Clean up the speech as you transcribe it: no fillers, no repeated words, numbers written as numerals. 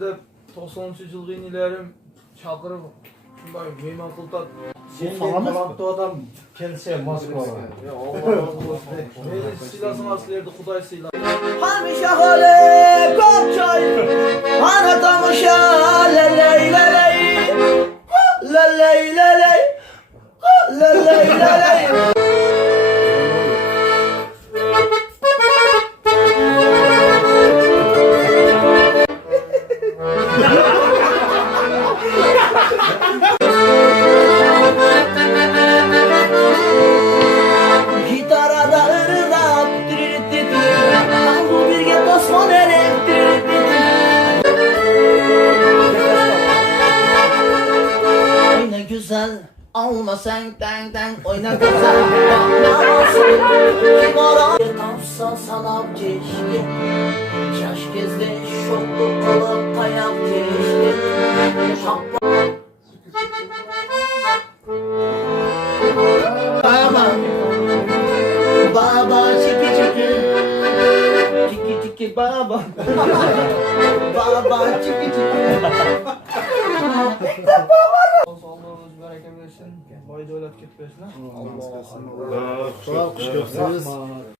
de 90-yılғы inelerim çakırıp şunday meyman kıltat. Sen talantlı adam kendisi Moskova. Ya Allah razı olsun. Beni silasın asılıydı, Kuday silah. Hami şahale kopçay Hana tamışa leley leley Leley leley Leley leley Gitarada ırıldak tiririt Tango birge tosman elektrik Oyna güzel alma sen den den oyna güzel bakmazsın Kimara tapsa sana keşke Şaş gezde şoklu kalıp tayak keşke Şapla Baba çiki çiki Çiki çiki baba Baba çiki çiki Sağlığınız bereket versin. Bayda oylat ketmesin. Allah Allah. Sağ ol, kuş gösteririz.